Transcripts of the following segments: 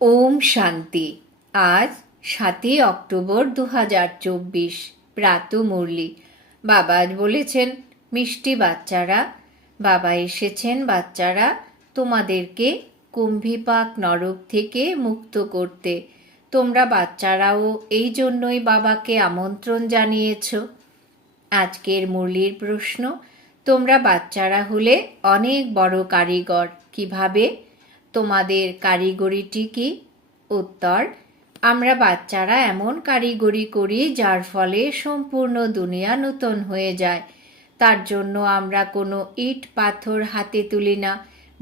ওম শান্তি। আজ সাতই অক্টোবর দু হাজার চব্বিশ, প্রাত মুরলি। বাবা আজ বলেছেন, মিষ্টি বাচ্চারা, বাবা এসেছেন বাচ্চারা, তোমাদেরকে কুম্ভিপাক নরক থেকে মুক্ত করতে। তোমরা বাচ্চারাও এই জন্যই বাবাকে আমন্ত্রণ জানিয়েছ। আজকের মুরলির প্রশ্ন, তোমরা বাচ্চারা হলে অনেক বড় কারিগর, কীভাবে? তোমাদের কারিগরিটি কি? উত্তর, আমরা বাচ্চারা এমন কারিগরি করি যার ফলে সম্পূর্ণ দুনিয়া নূতন হয়ে যায়। তার জন্য আমরা কোনো ইট পাথর হাতে তুলি না,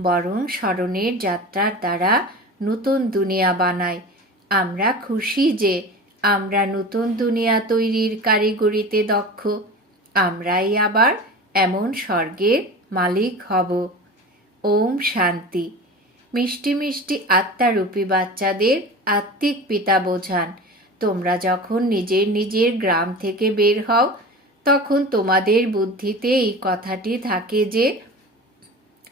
বরং স্মরণের যাত্রার দ্বারা নতুন দুনিয়া বানাই। আমরা খুশি যে আমরা নতুন দুনিয়া তৈরির কারিগরিতে দক্ষ। আমরাই আবার এমন স্বর্গের মালিক হব। ওম শান্তি। মিষ্টি মিষ্টি আত্মারূপী বাচ্চাদের আত্মিক পিতা বোঝান। তোমরা যখন নিজের নিজের গ্রাম থেকে বের হও, তখন তোমাদের বুদ্ধিতে এই কথাটি থাকে যে,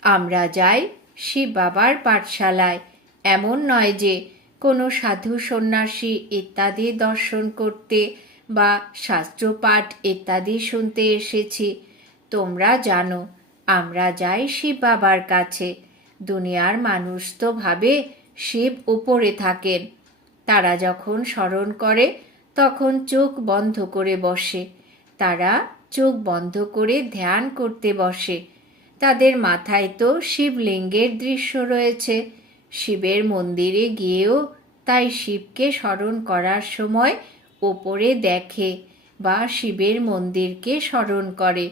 আমরা যাই শিব বাবার পাঠশালায়। এমন নয় যে, কোনো সাধু সন্ন্যাসী ইত্যাদি দর্শন করতে বা শাস্ত্রপাঠ ইত্যাদি শুনতে এসেছি। তোমরা জানো, আমরা যাই শিব বাবার কাছে। দুনিয়ার মানুষ তো ভাবে শিব উপরে থাকেন। তারা যখন স্মরণ করে, তখন চোখ বন্ধ করে বসে। তারা চোখ বন্ধ করে ধ্যান করতে বসে। তাদের মাথায় তো শিবলিঙ্গের দৃশ্য রয়েছে। শিবের মন্দিরে গিয়েও তাই শিবকে স্মরণ করার সময় ওপরে দেখে বা শিবের মন্দিরকে স্মরণ করে।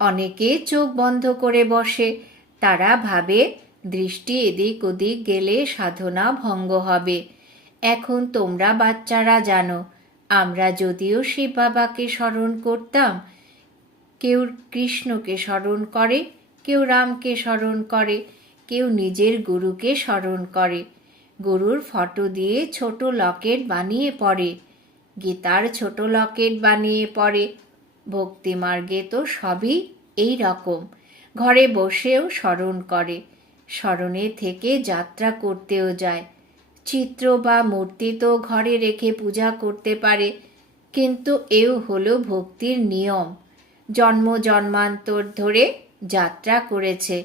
অনেকে চোখ বন্ধ করে বসে তারা ভাবে, দৃষ্টি এদিক ওদিক গেলে সাধনা ভঙ্গ হবে। এখন তোমরা বাচ্চারা জানো, আমরা যদিও শিব বাবাকে স্মরণ করতাম, কেউ কৃষ্ণকে স্মরণ করে, কেউ রামকে স্মরণ করে, কেউ নিজের গুরুকে স্মরণ করে। গুরুর ফটো দিয়ে ছোট লকেট বানিয়ে পড়ে, গীতার ছোট লকেট বানিয়ে পড়ে। ভক্তিমার্গে তো সবই এই রকম। ঘরে বসেও স্মরণ করে। স্মরণে থেকে যাত্রা করতেও যায়। চিত্র বা মূর্তি তো ঘরে রেখে পূজা করতে পারে, কিন্তু এও হলো ভক্তির নিয়ম। জন্ম জন্মান্তর ধরে যাত্রা করেছে।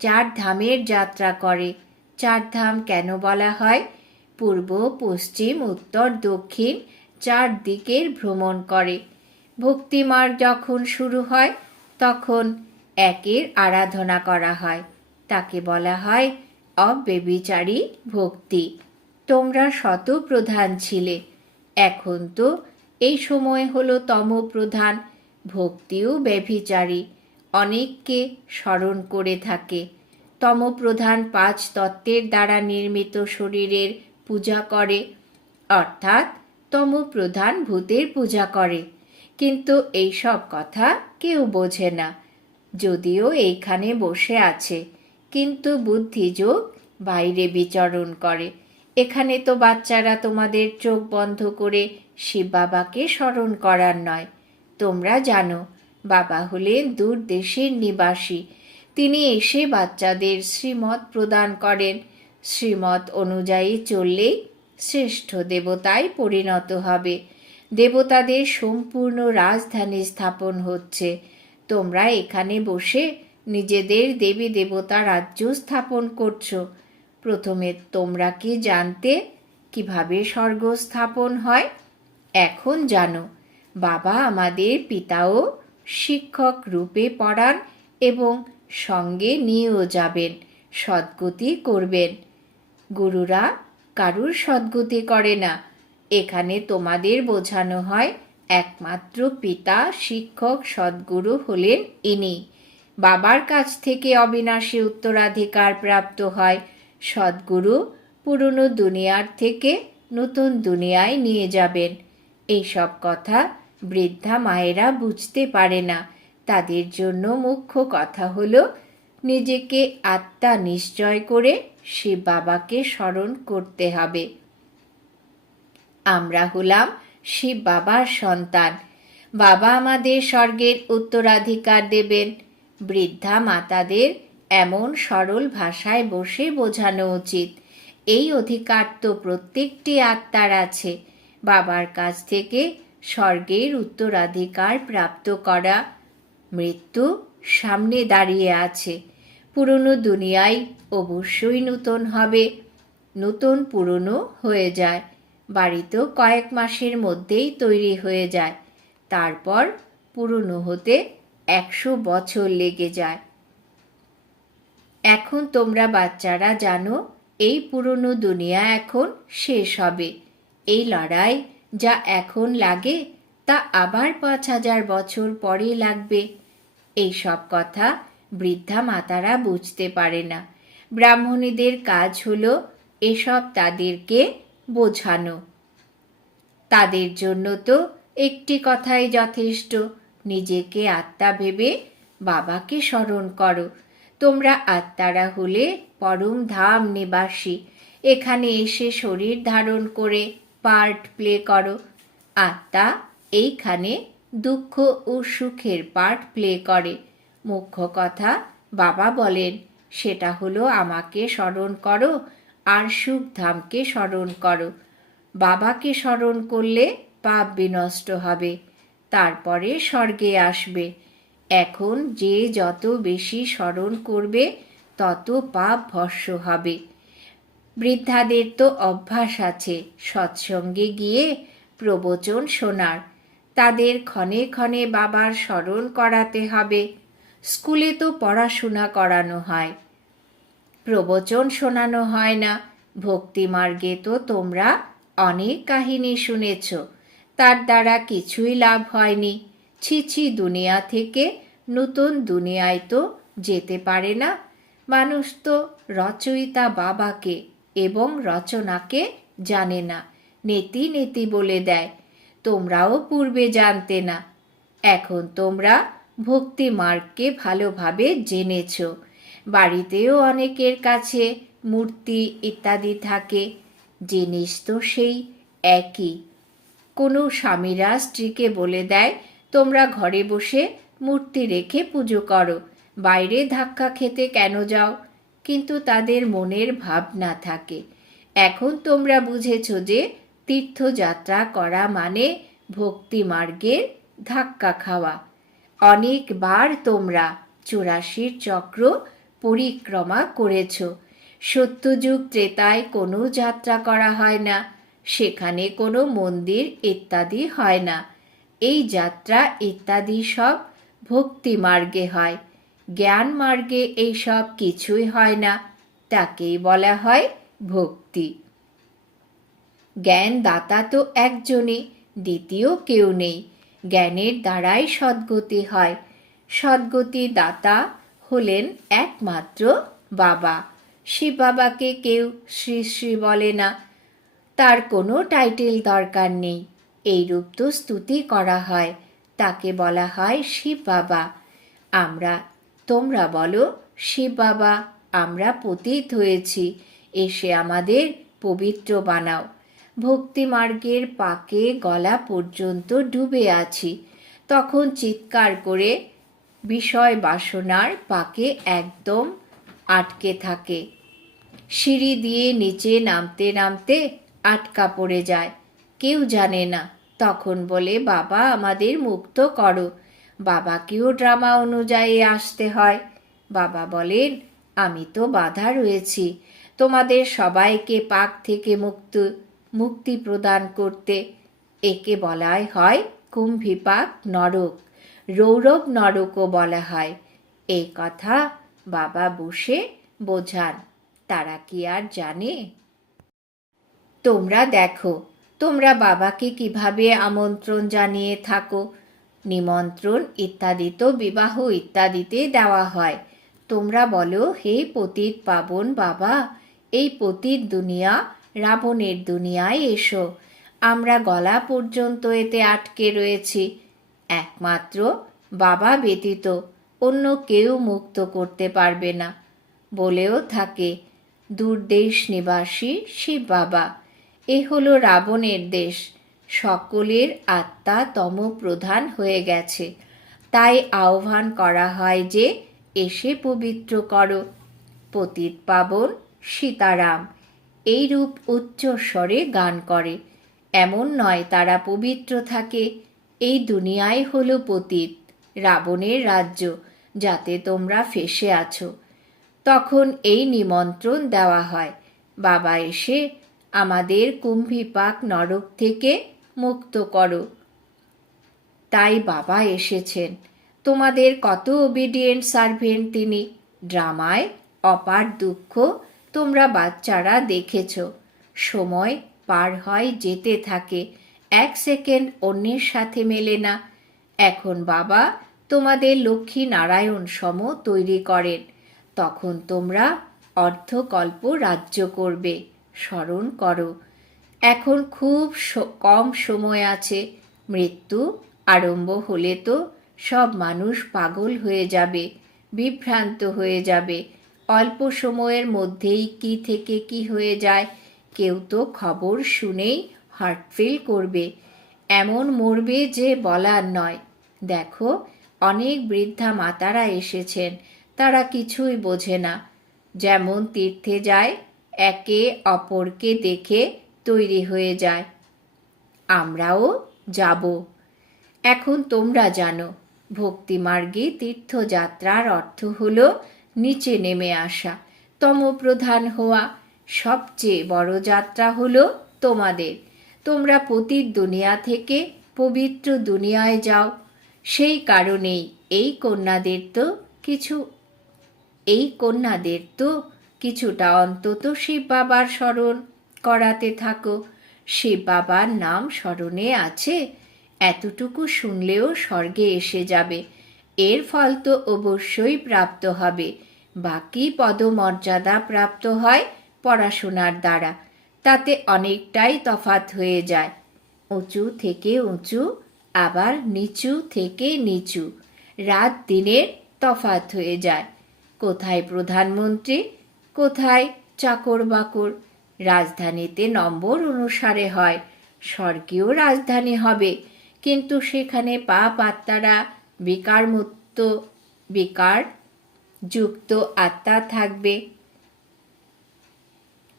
চার ধামের যাত্রা করে। চার ধাম কেন বলা হয়? পূর্ব, পশ্চিম, উত্তর, দক্ষিণ চার দিকের ভ্রমণ করে। ভক্তিমার্গ যখন শুরু হয়, তখন একের আরাধনা করা হয়। তাকে বলা হয় অব্যবিচারী ভক্তি। তোমরা শত প্রধান ছিলে। এখন তো এই সময় হলো তম প্রধান ভক্তিও ব্যভিচারী। অনেককে স্মরণ করে থাকে। তম প্রধান পাঁচ তত্ত্বের দ্বারা নির্মিত শরীরের পূজা করে। অর্থাৎ তম প্রধান ভূতের পূজা করে। কিন্তু এই সব কথা কেউ বোঝে না। যদিও এইখানে বসে আছে, কিন্তু বুদ্ধিযোগ বাইরে বিচরণ করে। এখানে তো বাচ্চারা তোমাদের চোখ বন্ধ করে শিব বাবাকে স্মরণ করার নয়। তোমরা জানো, বাবা হলেন দূর দেশের নিবাসী। তিনি এসে বাচ্চাদের শ্রীমত প্রদান করেন। শ্রীমত অনুযায়ী চললেই শ্রেষ্ঠ দেবতায় পরিণত হবে। দেবতাদের সম্পূর্ণ রাজধানী স্থাপন হচ্ছে। তোমরা এখানে বসে নিজেদের দেবী দেবতা রাজ্য স্থাপন করছ। প্রথমে তোমরা কি জানতে কীভাবে স্বর্গ স্থাপন হয়? এখন জানো, বাবা আমাদের পিতাও শিক্ষক রূপে পড়ান এবং সঙ্গে নিয়েও যাবেন, সদ্গতি করবেন। গুরুরা কারুর সদ্গতি করে না, এখানে তোমাদের বোঝানো হয় একমাত্র পিতা, শিক্ষক, সদ্গুরু হলেন ইনি। বাবার কাছ থেকে অবিনাশী উত্তরাধিকার প্রাপ্ত হয়। সদ্গুরু পুরনো দুনিয়ার থেকে নতুন দুনিয়ায় নিয়ে যাবেন। এইসব কথা বৃদ্ধা মায়েরা বুঝতে পারে না। তাদের জন্য মুখ্য কথা হল নিজেকে আত্মা নিশ্চয় করে শিব বাবাকে স্মরণ করতে হবে। আমরা হলাম শিব বাবার সন্তান। বাবা আমাদের স্বর্গের উত্তরাধিকার দেবেন। বৃদ্ধা মাতাদের এমন সরল ভাষায় বসে বোঝানো উচিত। এই অধিকার তো প্রত্যেকটি আত্মার আছে। বাবার কাছ থেকে স্বর্গের উত্তরাধিকার প্রাপ্ত করা মৃত্যু সামনে দাঁড়িয়ে আছে। পুরনো দুনিয়ায় অবশ্যই নূতন হবে, নতুন পুরনো হয়ে যায়। বাড়িতেও কয়েক মাসের মধ্যেই তৈরি হয়ে যায়। তারপর পুরনো হতে একশো বছর লেগে যায়। এখন তোমরা বাচ্চারা জানো, এই পুরনো দুনিয়া এখন শেষ হবে। এই লড়াই যা এখন লাগে, তা আবার পাঁচ হাজার বছর পরে লাগবে। এই সব কথা বৃদ্ধা মাতারা বুঝতে পারে না। ব্রাহ্মণীদের কাজ হলো এসব তাদেরকে বোঝানো। তাদের জন্য তো একটি কথাই যথেষ্ট, নিজেকে আত্মা ভেবে বাবাকে স্মরণ করো। তোমরা আত্মারা হলে পরম ধাম নিবাসী। এখানে এসে শরীর ধারণ করে পার্ট প্লে করো। আত্মা এইখানে দুঃখ ও সুখের পার্ট প্লে করে। মুখ্য কথা বাবা বলেন, সেটা হলো আমাকে স্মরণ করো আর সুখধামকে স্মরণ করো। বাবাকে স্মরণ করলে পাপ বিনষ্ট হবে, তারপরে স্বর্গে আসবে। এখন যে যত বেশি স্মরণ করবে, তত পাপ ভস্য হবে। বৃদ্ধাদের তো অভ্যাস আছে, সৎসঙ্গে গিয়ে প্রবচন শোনার। তাদের ক্ষণে ক্ষণে বাবার স্মরণ করাতে হবে। স্কুলে তো পড়াশোনা করানো হয়। প্রবচন শোনানো হয় না। ভক্তি মার্গে তো তোমরা অনেক কাহিনী শুনেছ। তার দ্বারা কিছুই লাভ হয়নি। ছিছি দুনিয়া থেকে নতুন দুনিয়ায় তো যেতে পারে না। মানুষ তো রচয়িতা বাবাকে এবং রচনাকে জানে না, নেতি নেতি বলে দেয়। তোমরাও পূর্বে জানতে না। এখন তোমরা ভক্তি মার্গকে ভালোভাবে জেনেছ। বাড়িতেও অনেকের কাছে মূর্তি ইত্যাদি থাকে। জিনিস তো সেই একই। কোনো স্বামীরা স্ত্রীকে বলে দেয়, তোমরা ঘরে বসে মূর্তি রেখে পুজো করো। বাইরে ধাক্কা খেতে কেন যাও? কিন্তু তাদের মনের ভাবনা থাকে। এখন তোমরা বুঝেছ যে তীর্থযাত্রা করা মানে ভক্তি মার্গের ধাক্কা খাওয়া। অনেকবার তোমরা চুরাশির চক্র পরিক্রমা করেছ। সত্যযুগ ত্রেতায় কোনো যাত্রা করা হয় না। সেখানে কোনো মন্দির ইত্যাদি হয় না। এই যাত্রা ইত্যাদি সব ভক্তি মার্গে হয়। জ্ঞান মার্গে এই সব কিছুই হয় না। তাকেই বলা হয় ভক্তি। জ্ঞান দাতা তো একজনই, দ্বিতীয় কেউ নেই। জ্ঞানের দ্বারাই সদ্গতি হয়। সদ্গতি দাতা হলেন একমাত্র বাবা। শিব বাবাকে কেউ শ্রী শ্রী বলে না। তার কোনো টাইটেল দরকার নেই। এইরূপ তো স্তুতি করা হয়। তাকে বলা হয় শিব বাবা। আমরা, তোমরা বলো শিব বাবা, আমরা পতিত হয়েছি। এসে আমাদের পবিত্র বানাও। ভক্তি মার্গের পাকে গলা পর্যন্ত ডুবে আছি। তখন চিৎকার করে বিষয় বাসনার পাকে একদম আটকে থাকে। সিঁড়ি দিয়ে নিচে নামতে নামতে আটকা পড়ে যায়। কেউ জানে না। তখন বলে, বাবা, আমাদের মুক্ত করো। বাবাকেও ড্রামা অনুযায়ী আসতে হয়। বাবা বলেন, আমি তো বাধা রয়েছি। তোমাদের সবাইকে পাক থেকে মুক্ত, মুক্তি প্রদান করতে একে বলাই হয় কুম্ভিপাক নরক। রৌরব নরকও বলা হয়। এই কথা বাবা বসে বোঝান। তারা কি আর জানে? তোমরা দেখো, তোমরা বাবাকে কীভাবে আমন্ত্রণ জানিয়ে থাকো। নিমন্ত্রণ ইত্যাদি তো বিবাহ ইত্যাদিতে দেওয়া হয়। তোমরা বলো, হে পতিত পাবন বাবা, এই পতিত দুনিয়া, রাবণের দুনিয়ায় এসো। আমরা গলা পর্যন্ত এতে আটকে রয়েছি। একমাত্র বাবা ব্যতীত অন্য কেউ মুক্ত করতে পারবে না বলেও থাকে দূরদেশ নিবাসী শিব বাবা। এ হলো রাবণের দেশ। সকলের আত্মা তম প্রধান হয়ে গেছে। তাই আহ্বান করা হয় যে এসে পবিত্র করো। পতিত পাবন সীতারাম এইরূপ উচ্চ স্বরে গান করে। এমন নয় তারা পবিত্র থাকে। এই দুনিয়ায় হলো পতীত, রাবণের রাজ্য, যাতে তোমরা ফেসে আছো। তখন এই নিমন্ত্রণ দেওয়া হয়। বাবা এসে আমাদের কুম্ভিপাক নরক থেকে মুক্ত করো। তাই বাবা এসেছেন। তোমাদের কত ওবিডিয়েন্ট সার্ভেন্ট তিনি। ড্রামায় অপার দুঃখ তোমরা বাচ্চারা দেখেছ। সময় পার হয় যেতে থাকে। এক সেকেন্ড অন্যের সাথে মেলে না। এখন বাবা তোমাদের লক্ষ্মী নারায়ণ সম তৈরি করেন। তখন তোমরা অর্ধকল্প রাজ্য করবে। স্মরণ করো, এখন খুব কম সময় আছে। মৃত্যু আরম্ভ হলে তো সব মানুষ পাগল হয়ে যাবে, বিভ্রান্ত হয়ে যাবে। অল্প সময়ের মধ্যেই কি থেকে কি হয়ে যায়, কেউ তো খবর শুনেই হার্ট ফেল করবে। এমন মরবে যে বলার নয়। দেখো, অনেক বৃদ্ধা মাতারা এসেছেন, তারা কিছুই বোঝে না। যেমন তীর্থে যায়, একে অপরকে দেখে তৈরি হয়ে যায়। আমরাও যাব। এখন তোমরা জানো, ভক্তিমার্গে তীর্থযাত্রার অর্থ হল নিচে নেমে আসা, তমপ্রধান হওয়া। সবচেয়ে বড় যাত্রা হলো তোমাদের। তোমরা পতির দুনিয়া থেকে পবিত্র দুনিয়ায় যাও। সেই কারণেই এই কন্যাদের তো কিছু, এই কন্যাদের তো কিছুটা অন্তত শিব বাবার স্মরণ করাতে থাকো। শিব বাবার নাম স্মরণে আছে, এতটুকু শুনলেও স্বর্গে এসে যাবে। এর ফল তো অবশ্যই প্রাপ্ত হবে। বাকি পদমর্যাদা প্রাপ্ত হয় পড়াশোনার দ্বারা। তাতে অনেকটাই তফাত হয়ে যায়। উঁচু থেকে উঁচু, আবার নিচু থেকে নিচু। রাত দিনের তফাত হয়ে যায়। কোথায় প্রধানমন্ত্রী, কোথায় চাকর বাকর রাজধানীতে নম্বর অনুসারে হয়, স্বর্গীয় রাজধানী হবে। কিন্তু সেখানে পা পাত্তারা বিকার মুক্ত বিকার যুক্ত আত্মা থাকবে।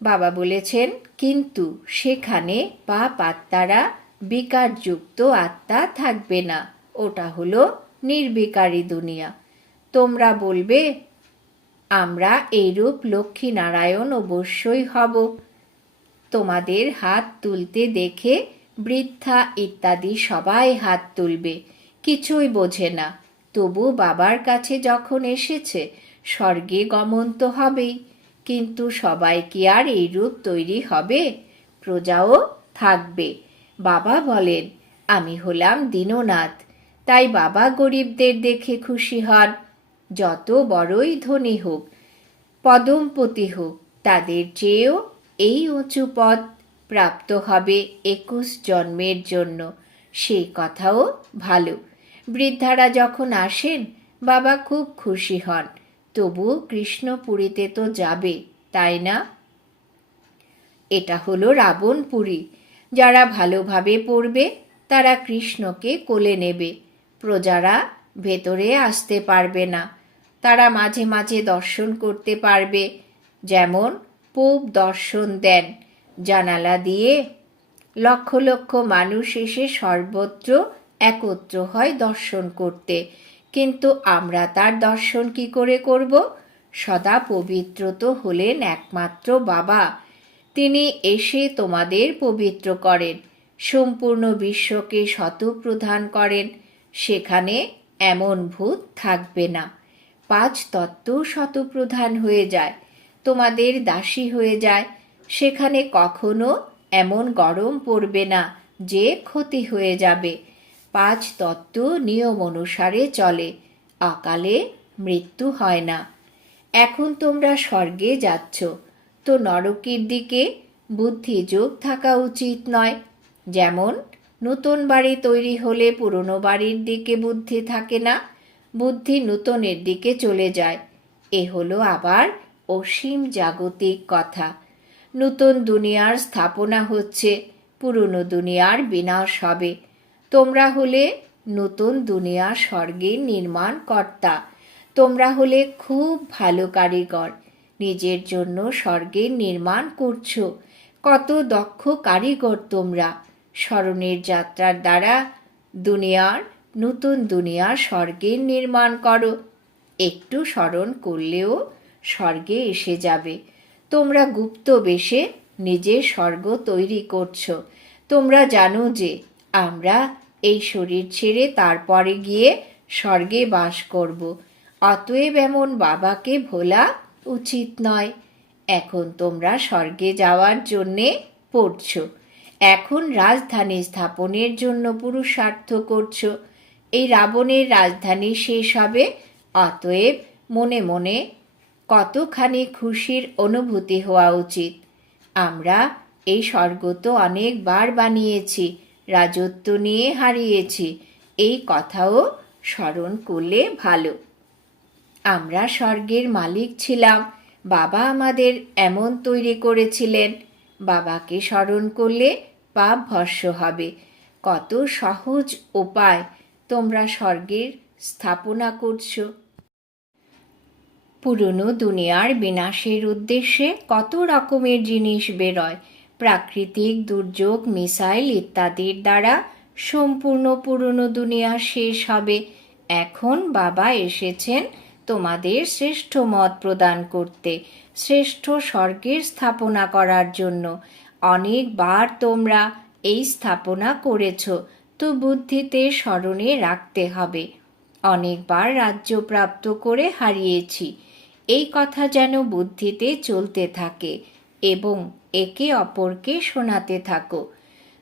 বাবা বলেছেন, কিন্তু সেখানে পা পাত্তারা বিকারযুক্ত আত্মা থাকবে না। ওটা হলো নির্বিকারী দুনিয়া। তোমরা বলবে, আমরা এইরূপ লক্ষ্মী নারায়ণ অবশ্যই হব। তোমাদের হাত তুলতে দেখে বৃদ্ধা ইত্যাদি সবাই হাত তুলবে। কিছুই বোঝে না। তবু বাবার কাছে যখন এসেছে, স্বর্গে গমন তো হবেই। কিন্তু সবাই কি আর এই রূপ তৈরি হবে? প্রজাও থাকবে। বাবা বলেন, আমি হলাম দীননাথ। তাই বাবা গরিবদের দেখে খুশি হন। যত বড়ই ধনী হোক, পদমপতি হোক, তাদের চেয়েও এই উঁচু পদ প্রাপ্ত হবে একুশ জন্মের জন্য। সেই কথাও ভালো। বৃদ্ধারা যখন আসেন, বাবা খুব খুশি হন। তবু কৃষ্ণপুরীতে তো যাবে, তাই না? এটা হলো রাবণপুরী। যারা ভালোভাবে পড়বে, তারা কৃষ্ণকে কোলে নেবে। প্রজারা ভেতরে আসতে পারবে না। তারা মাঝে মাঝে দর্শন করতে পারবে। যেমন পূব দর্শন দেন, জানালা দিয়ে লক্ষ লক্ষ মানুষ এসে সর্বত্র একত্র হয় দর্শন করতে। কিন্তু আমরা তার দর্শন কি করে করব? সদা পবিত্র তো হলেন একমাত্র বাবা। তিনি এসে তোমাদের পবিত্র করেন, সম্পূর্ণ বিশ্বকে শতপ্রধান করেন। সেখানে এমন ভূত থাকবে না। পাঁচ তত্ত্ব শতপ্রধান হয়ে যায়, তোমাদের দাসী হয়ে যায়। সেখানে কখনো এমন গরম পড়বে না যে ক্ষতি হয়ে যাবে। পাঁচ তত্ত্ব নিয়ম অনুসারে চলে। অকালে মৃত্যু হয় না। এখন তোমরা স্বর্গে যাচ্ছ। তো নরকের দিকে বুদ্ধি যোগ থাকা উচিত নয়। যেমন, নতুন বাড়ি তৈরি হলে পুরনো বাড়ির দিকে বুদ্ধি থাকে না, বুদ্ধি নূতনের দিকে চলে যায়। এ হলো আবার অসীম জাগতিক কথা। নতুন দুনিয়ার স্থাপনা হচ্ছে, পুরনো দুনিয়ার বিনাশ হবে। তোমরা হলে নতুন দুনিয়া স্বর্গের নির্মাণ কর্তা। তোমরা হলে খুব ভালো কারিগর। নিজের জন্য স্বর্গের নির্মাণ করছ। কত দক্ষ কারিগর তোমরা। স্মরণের যাত্রার দ্বারা দুনিয়ার নতুন দুনিয়ার স্বর্গের নির্মাণ করো। একটু স্মরণ করলেও স্বর্গে এসে যাবে। তোমরা গুপ্ত বেশে নিজের স্বর্গ তৈরি করছ। তোমরা জানো যে আমরা এই শরীর ছেড়ে তারপরে গিয়ে স্বর্গে বাস করব। অতএব এমন বাবাকে ভোলা উচিত নয়। এখন তোমরা স্বর্গে যাওয়ার জন্যে পড়ছো। এখন রাজধানী স্থাপনের জন্য পুরুষার্থ করছ। এই রাবণের রাজধানী শেষ হবে। অতএব মনে মনে কতখানি খুশির অনুভূতি হওয়া উচিত। আমরা এই স্বর্গ তো অনেকবার বানিয়েছি। রাজত্ব নিয়ে হারিয়েছি। এই কথাও স্মরণ করলে ভালো। আমরা স্বর্গের মালিক ছিলাম। বাবা আমাদের এমন তৈরি করেছিলেন। বাবাকে স্মরণ করলে পাপ ভস্য হবে। কত সহজ উপায় তোমরা স্বর্গের স্থাপনা করছ। পুরনো দুনিয়ার বিনাশের উদ্দেশ্যে কত রকমের জিনিস বেরোয়। প্রাকৃতিক দুর্যোগ, মিসাইল ইত্যাদির দ্বারা সম্পূর্ণ পুরনো দুনিয়া শেষ হবে। এখন বাবা এসেছেন তোমাদের শ্রেষ্ঠ মত প্রদান করতে, শ্রেষ্ঠ স্বর্গের স্থাপনা করার জন্য। অনেকবার তোমরা এই স্থাপনা করেছ, তো বুদ্ধিতে স্মরণে রাখতে হবে। অনেকবার রাজ্য প্রাপ্ত করে হারিয়েছি। এই কথা যেন বুদ্ধিতে চলতে থাকে। এবং একে অপরকে শোনাতে থাকো।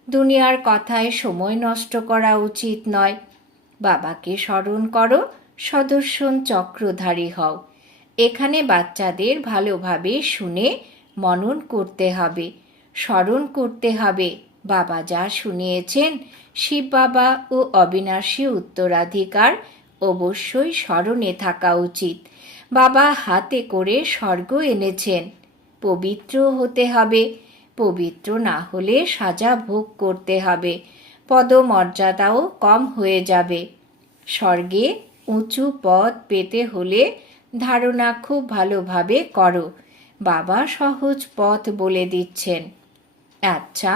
দুনিয়ার কথায় সময় নষ্ট করা উচিত নয়। বাবাকে স্মরণ করো সদস্যন চক্রধারী হও। এখানে বাচ্চাদের ভালোভাবে শুনে মনন করতে হবে। স্মরণ করতে হবে, বাবা যা শুনিয়েছেন, শিব বাবা ও অবিনাশী উত্তরাধিকার অবশ্যই স্মরণে থাকা উচিত। বাবা হাতে করে স্বর্গ এনেছেন। পবিত্র হতে হবে। পবিত্র না হলে সাজা ভোগ করতে হবে। পদমর্যাদাও কম হয়ে যাবে। স্বর্গে উঁচু পদ পেতে হলে ধারণা খুব ভালোভাবে করো। বাবা সহজ পথ বলে দিচ্ছেন। আচ্ছা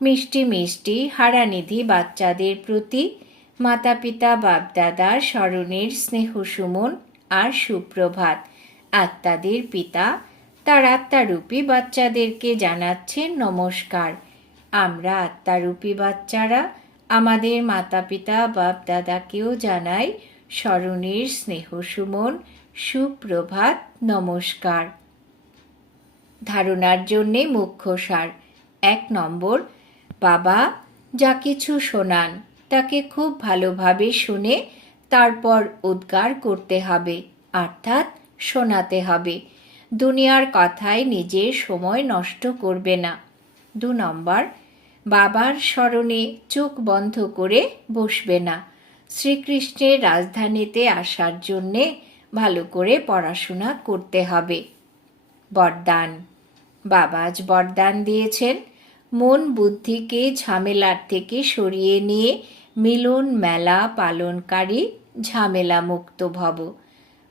মিষ্টি মিষ্টি হারানিধি বাচ্চাদের প্রতি মাতা পিতা বাপদাদার স্মরণের স্নেহ সুমন আর সুপ্রভাত। আত্মাদের পিতা তার আত্মারূপী বাচ্চাদেরকে জানাচ্ছেন নমস্কার। আমরা আত্মারূপী বাচ্চারা আমাদের মাতা পিতা বাপ দাদাকেও জানাই স্মরণের স্নেহ সুমন, সুপ্রভাত, নমস্কার। ধারণার জন্যে মুখ্য সার। এক নম্বর, বাবা যা কিছু শোনান তাকে খুব ভালোভাবে শুনে তারপর উদ্গার করতে হবে, অর্থাৎ শোনাতে হবে। দুনিয়ার কথায় নিজের সময় নষ্ট করবে না। দু নম্বর, বাবার স্মরণে চোখ বন্ধ করে বসবে না। শ্রীকৃষ্ণের রাজধানীতে আসার জন্যে ভালো করে পড়াশোনা করতে হবে। বরদান বাবাজ বরদান দিয়েছেন। মন বুদ্ধিকে ঝামেলার থেকে সরিয়ে নিয়ে মিলন মেলা পালনকারী ঝামেলা মুক্ত ভব।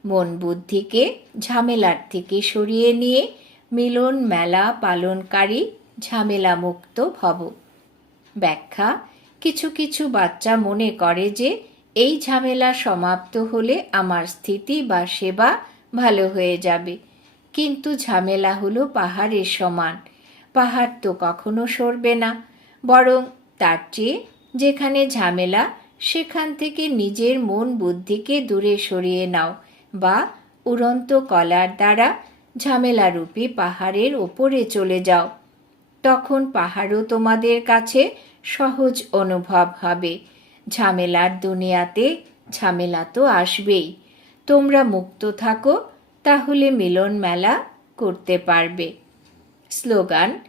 মন বুদ্ধিকে ঝামেলার থেকে সরিয়ে নিয়ে মিলন মেলা পালনকারী ঝামেলা মুক্ত ভব। ব্যাখ্যা, কিছু কিছু বাচ্চা মনে করে যে এই ঝামেলা সমাপ্ত হলে আমার স্থিতি বা সেবা ভালো হয়ে যাবে। কিন্তু ঝামেলা হলো পাহাড়ের সমান। পাহাড় তো কখনো সরবে না। বরং তার চেয়ে যেখানে ঝামেলা, সেখান থেকে নিজের মন বুদ্ধিকে দূরে সরিয়ে নাও। বা উড়ন্ত কলার দ্বারা ঝামেলারূপী পাহাড়ের ওপরে চলে যাও। তখন পাহাড়ও তোমাদের কাছে সহজ অনুভব হবে। ঝামেলার দুনিয়াতে ঝামেলা তো আসবেই। তোমরা মুক্ত থাকো, তাহলে মিলন মেলা করতে পারবে। স্লোগান,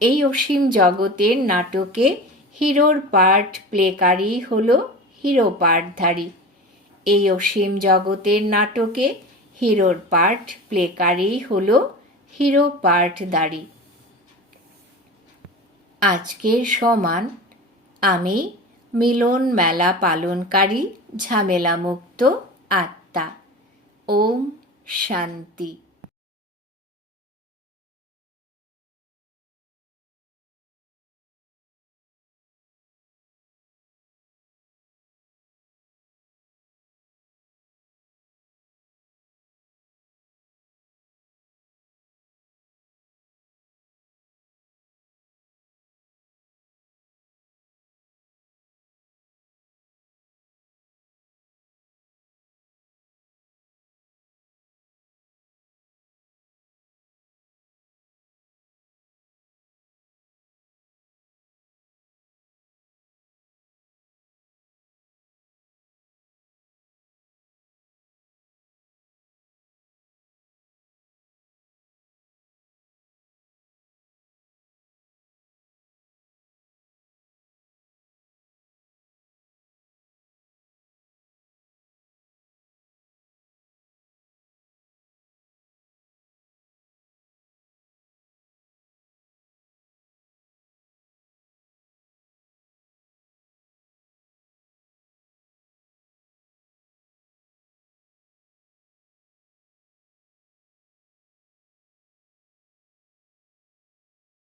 এই অসীম জগতের নাটকে হিরোর পার্ট প্লেকারী হল হিরো পার্টধারী এই অসীম জগতের নাটকে হিরোর পার্ট প্লেকারেই হল হিরো দাড়ি আজকের সমান, আমি মিলন মেলা পালনকারী ঝামেলামুক্ত আত্মা। ওম শান্তি।